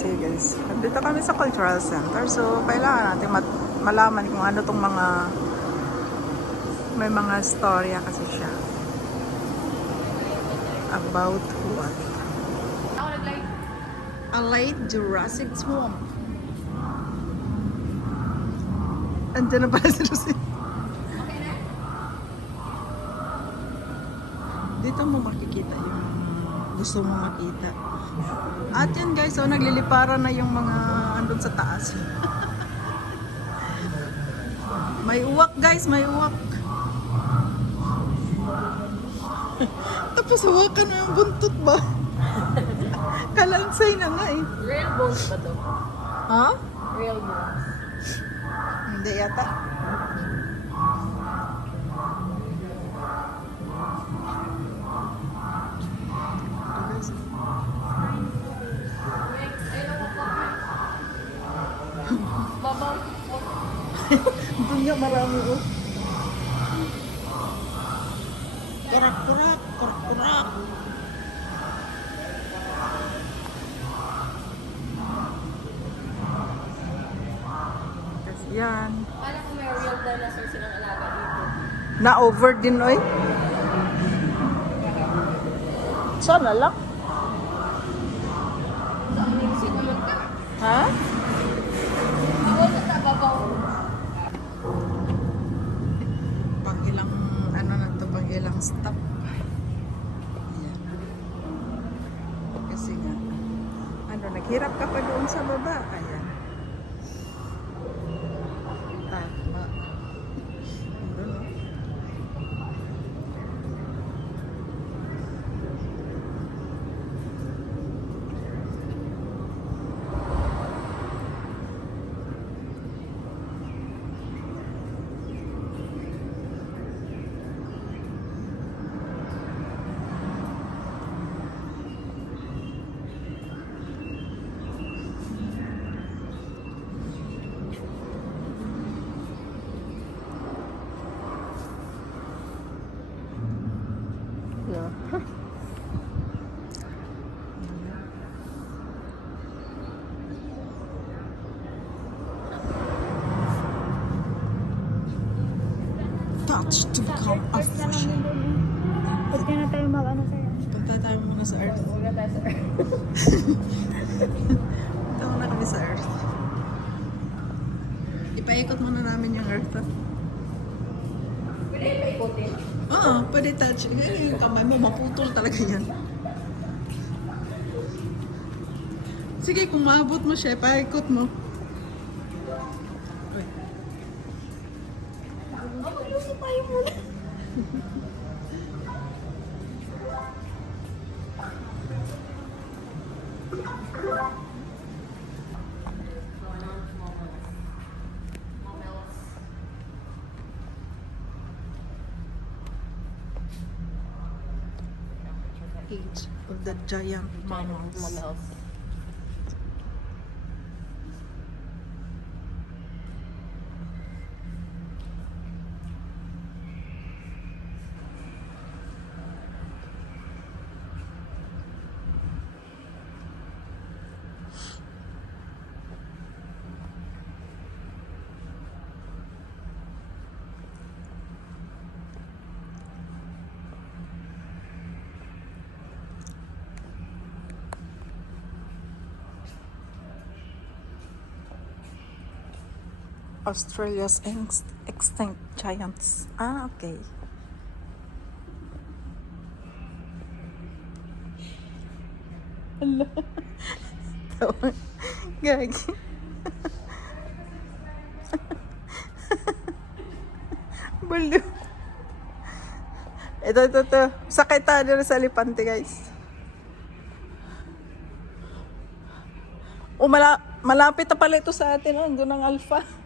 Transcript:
Sige guys, dito kami sa Cultural Center. So, kailangan natin malaman kung ano tong mga may mga storya kasi siya. About what? A late Jurassic swamp. Andiyan na pala si Lucy. Dito mo makikita yung gusto mo makita. At yan guys, so nagliliparan na yung mga andun sa taas. May uwak guys, may uwak. Tapos hawakan mo yung buntot ba? Kalansay na nga eh. Real bones ba to? Ha? Real bones. Hindi yata. Babaw. Doon nga marami oh. Kurak-kurak, kurak-kurak. Kasi yan. Paano kung may real dinosaur silang alaga dito? Na-over din oy. Sana lang. Sa aming sinulog ka. Ha? Ako sa tababaw. Pang ilang, ano na to, pang ilang stop. Ayan. Kasi nga, ano, naghirap ka pa doon sa baba. Ayan. Tama. Ano, no? Yeah. Touch to become a Frisian. Pwede na tayo mag-ano sa'yo. Punta tayo muna sa Earth. Huwag na tayo sa Punta muna kami sa Earth. Ipaikot muna namin yung Earth. Pwede paikutin. Oo, pwede touch. Yung kamay mo, maputol talaga yan. Sige, kung maabot mo siya, paikot mo. Uy. Magluto tayo muna. Age of the giant mammals. Mammals. Australia's extinct giants. Ah, okay. Hello. Gagi. Balo. Ito. Sakay tayo sa Alipante, guys. O, malapit na pala ito sa atin. Oh, doon ang Alpha.